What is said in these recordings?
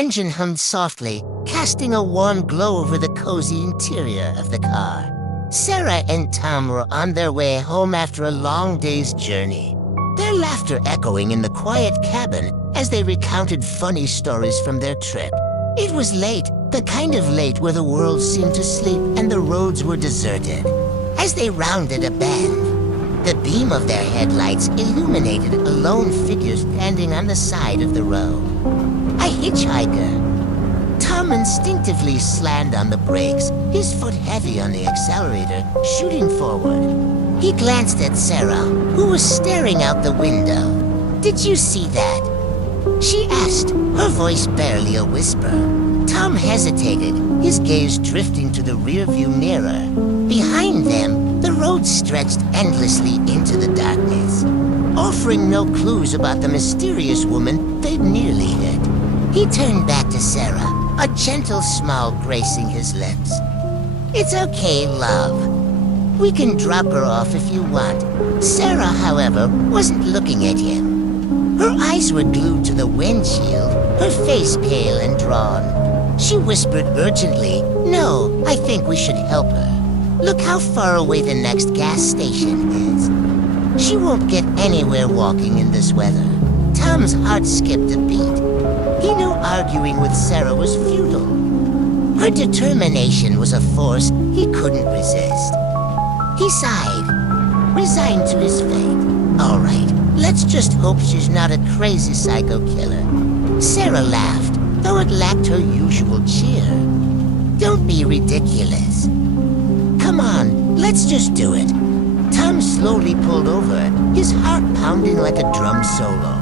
engine hummed softly, casting a warm glow over the cozy interior of the car. Sarah and Tom were on their way home after a long day's journey, their laughter echoing in the quiet cabin as they recounted funny stories from their trip. It was late, the kind of late where the world seemed to sleep and the roads were deserted. As they rounded a bend, the beam of their headlights illuminated a lone figure standing on the side of the road. A hitchhiker. Tom instinctively slammed on the brakes, his foot heavy on the accelerator, shooting forward. He glanced at Sarah, who was staring out the window. "Did you see that?" she asked, her voice barely a whisper. Tom hesitated, his gaze drifting to the rearview mirror. Behind them, the road stretched endlessly into the darkness, offering no clues about the mysterious woman they'd nearly hit. He turned back to Sarah, a gentle smile gracing his lips. "It's okay, love. We can drop her off if you want." Sarah, however, wasn't looking at him. Her eyes were glued to the windshield, her face pale and drawn. She whispered urgently, "No, I think we should help her. Look how far away the next gas station is. She won't get anywhere walking in this weather." Tom's heart skipped a beat. He knew arguing with Sarah was futile. Her determination was a force he couldn't resist. He sighed, resigned to his fate. "All right, let's just hope she's not a crazy psycho killer." Sarah laughed, though it lacked her usual cheer. "Don't be ridiculous. Come on, let's just do it." Tom slowly pulled over, his heart pounding like a drum solo.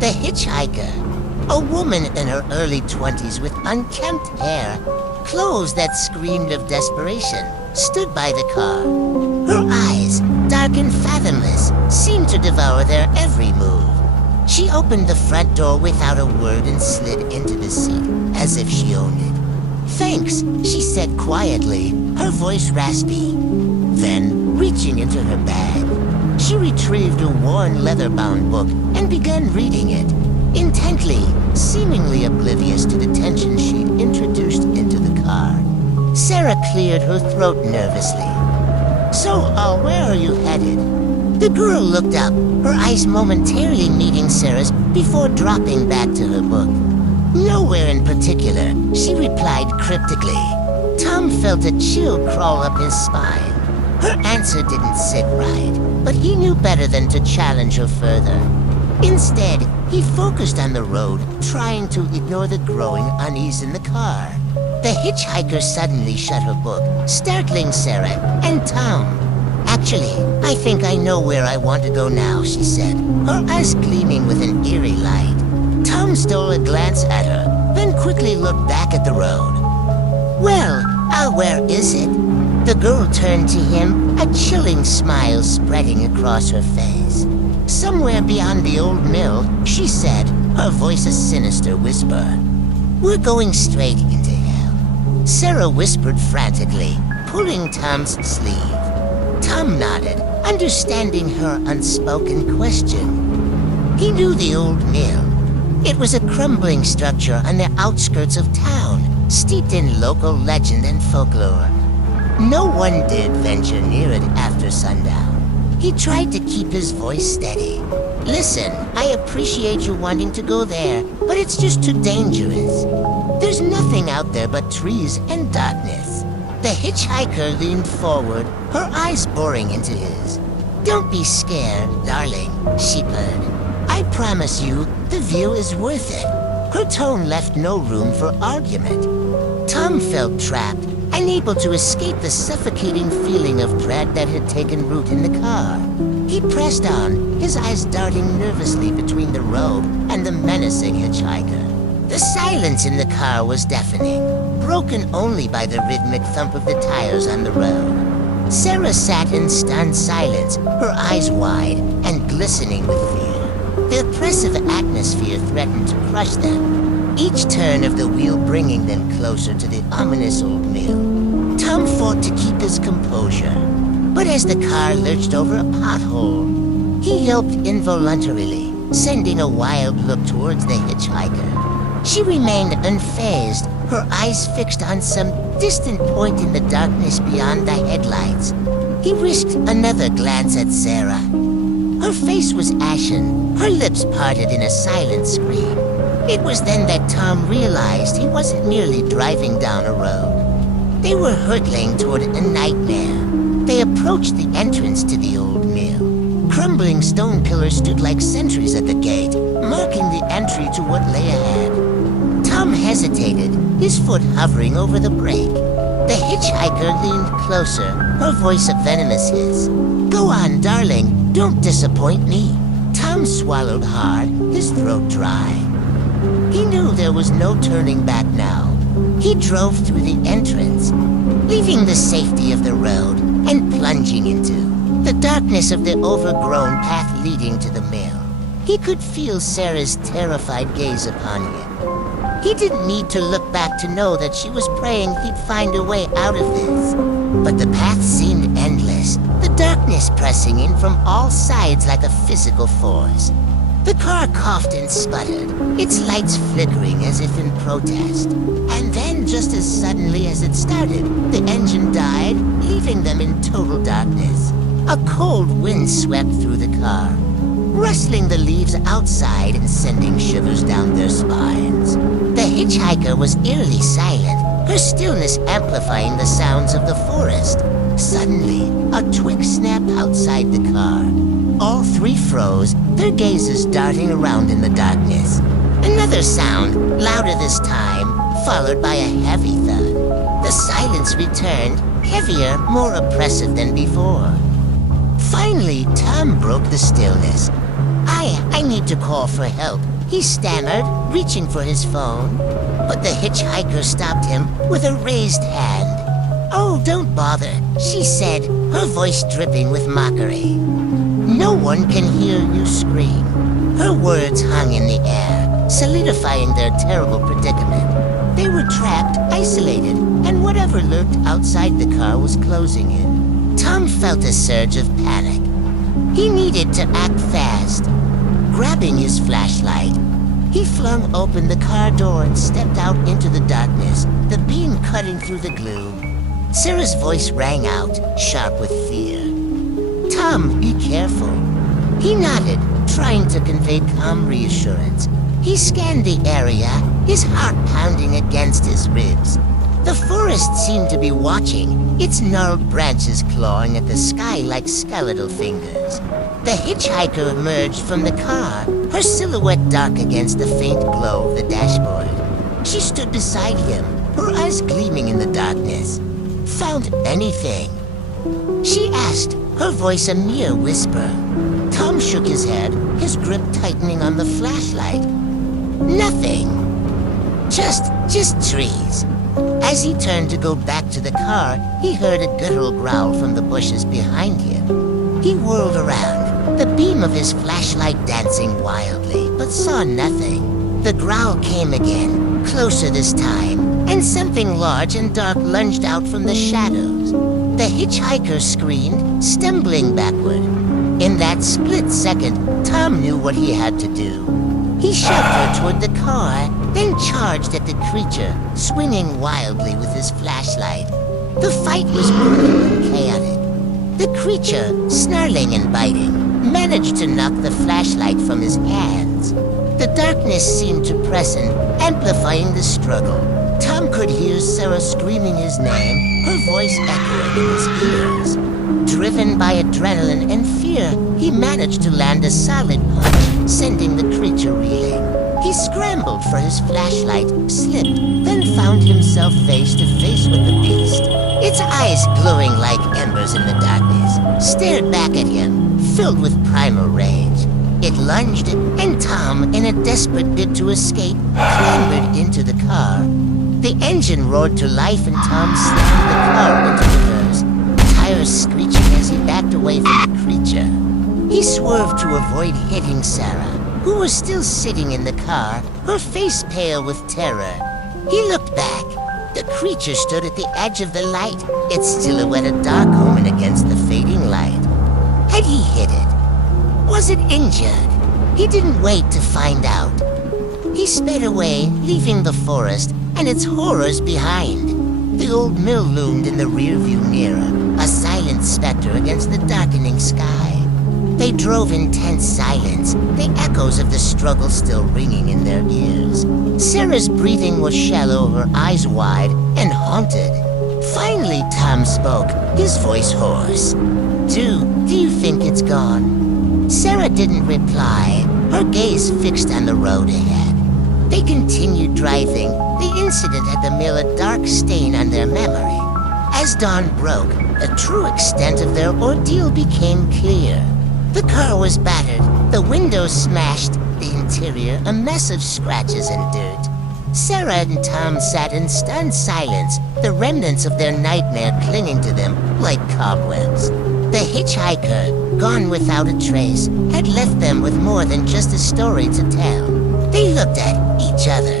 The hitchhiker, a woman in her early 20s with unkempt hair, clothes that screamed of desperation, stood by the car. Her eyes, dark and fathomless, seemed to devour their every move. She opened the front door without a word and slid into the seat, as if she owned it. "Thanks," she said quietly, her voice raspy. Then, reaching into her bag, she retrieved a worn leather-bound book and began reading it, intently, seemingly oblivious to the tension she'd introduced into the car. Sarah cleared her throat nervously. "So, where are you headed?" The girl looked up, her eyes momentarily meeting Sarah's before dropping back to her book. "Nowhere in particular," she replied cryptically. Tom felt a chill crawl up his spine. Her answer didn't sit right, but he knew better than to challenge her further. Instead, he focused on the road, trying to ignore the growing unease in the car. The hitchhiker suddenly shut her book, startling Sarah and Tom. "Actually, I think I know where I want to go now," she said, her eyes gleaming with an eerie light. Tom stole a glance at her, then quickly looked back at the road. "Well, where is it?" The girl turned to him, a chilling smile spreading across her face. "Somewhere beyond the old mill," she said, her voice a sinister whisper. "We're going straight into hell." Sarah whispered frantically, pulling Tom's sleeve. Tom nodded, understanding her unspoken question. He knew the old mill. It was a crumbling structure on the outskirts of town, steeped in local legend and folklore. No one dared venture near it after sundown. He tried to keep his voice steady. "Listen, I appreciate you wanting to go there, but it's just too dangerous. There's nothing out there but trees and darkness." The hitchhiker leaned forward, her eyes boring into his. "Don't be scared, darling," she purred. "I promise you, the view is worth it." Her tone left no room for argument. Tom felt trapped, unable to escape the suffocating feeling of dread that had taken root in the car. He pressed on, his eyes darting nervously between the road and the menacing hitchhiker. The silence in the car was deafening, broken only by the rhythmic thump of the tires on the road. Sarah sat in stunned silence, her eyes wide and glistening with fear. The oppressive atmosphere threatened to crush them, each turn of the wheel bringing them closer to the ominous old mill. Tom fought to keep his composure, but as the car lurched over a pothole, he yelped involuntarily, sending a wild look towards the hitchhiker. She remained unfazed, her eyes fixed on some distant point in the darkness beyond the headlights. He risked another glance at Sarah. Her face was ashen, her lips parted in a silent scream. It was then that Tom realized he wasn't merely driving down a road. They were hurtling toward a nightmare. They approached the entrance to the old mill. Crumbling stone pillars stood like sentries at the gate, marking the entry to what lay ahead. Tom hesitated, his foot hovering over the brake. The hitchhiker leaned closer, her voice a venomous hiss. "Go on, darling, don't disappoint me." Tom swallowed hard, his throat dry. He knew there was no turning back now. He drove through the entrance, leaving the safety of the road and plunging into the darkness of the overgrown path leading to the mill. He could feel Sarah's terrified gaze upon him. He didn't need to look back to know that she was praying he'd find a way out of this. But the path seemed endless, the darkness pressing in from all sides like a physical force. The car coughed and sputtered, its lights flickering as if in protest. And then, just as suddenly as it started, the engine died, leaving them in total darkness. A cold wind swept through the car, rustling the leaves outside and sending shivers down their spines. The hitchhiker was eerily silent, her stillness amplifying the sounds of the forest. Suddenly, a twig snapped outside the car. All three froze, their gazes darting around in the darkness. Another sound, louder this time, followed by a heavy thud. The silence returned, heavier, more oppressive than before. Finally, Tom broke the stillness. I need to call for help," he stammered, reaching for his phone. But the hitchhiker stopped him with a raised hand. "Oh, don't bother," she said, her voice dripping with mockery. "No one can hear you scream." Her words hung in the air, solidifying their terrible predicament. They were trapped, isolated, and whatever lurked outside the car was closing in. Tom felt a surge of panic. He needed to act fast. Grabbing his flashlight, he flung open the car door and stepped out into the darkness, the beam cutting through the gloom. Sarah's voice rang out, sharp with fear. "Tom, be careful." He nodded, trying to convey calm reassurance. He scanned the area, his heart pounding against his ribs. The forest seemed to be watching, its gnarled branches clawing at the sky like skeletal fingers. The hitchhiker emerged from the car, her silhouette dark against the faint glow of the dashboard. She stood beside him, her eyes gleaming in the darkness. "Found anything?" she asked, her voice a mere whisper. Tom shook his head, his grip tightening on the flashlight. "Nothing. Just trees." As he turned to go back to the car, he heard a guttural growl from the bushes behind him. He whirled around, the beam of his flashlight dancing wildly, but saw nothing. The growl came again, closer this time, and something large and dark lunged out from the shadows. The hitchhiker screamed, stumbling backward. In that split second, Tom knew what he had to do. He shoved her toward the car, then charged at the creature, swinging wildly with his flashlight. The fight was brutal and chaotic. The creature, snarling and biting, managed to knock the flashlight from his hands. The darkness seemed to press in, amplifying the struggle. Tom could hear Sarah screaming his name, her voice echoing in his ears. Driven by adrenaline and fear, he managed to land a solid punch, sending the creature reeling. He scrambled for his flashlight, slipped, then found himself face to face with the beast. Its eyes glowing like embers in the darkness, stared back at him, filled with primal rage. It lunged, and Tom, in a desperate bid to escape, clambered into the car. The engine roared to life and Tom slammed the car into reverse, tires screeching as he backed away from the creature. He swerved to avoid hitting Sarah, who was still sitting in the car, her face pale with terror. He looked back. The creature stood at the edge of the light, its silhouette a dark omen against the fading light. Had he hit it? Was it injured? He didn't wait to find out. He sped away, leaving the forest and its horrors behind. The old mill loomed in the rearview mirror, a silent specter against the darkening sky. They drove in tense silence, the echoes of the struggle still ringing in their ears. Sarah's breathing was shallow, her eyes wide and haunted. Finally, Tom spoke, his voice hoarse. Do you think it's gone?" Sarah didn't reply, her gaze fixed on the road ahead. They continued driving, the incident at the mill a dark stain on their memory. As dawn broke, the true extent of their ordeal became clear. The car was battered, the windows smashed, the interior a mess of scratches and dirt. Sarah and Tom sat in stunned silence, the remnants of their nightmare clinging to them like cobwebs. The hitchhiker, gone without a trace, had left them with more than just a story to tell. They looked at each other,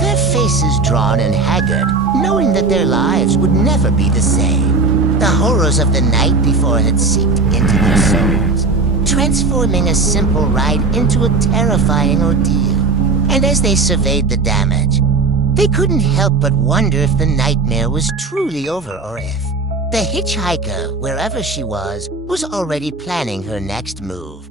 their faces drawn and haggard, knowing that their lives would never be the same. The horrors of the night before had seeped into their souls, transforming a simple ride into a terrifying ordeal. And as they surveyed the damage, they couldn't help but wonder if the nightmare was truly over or if the hitchhiker, wherever she was already planning her next move.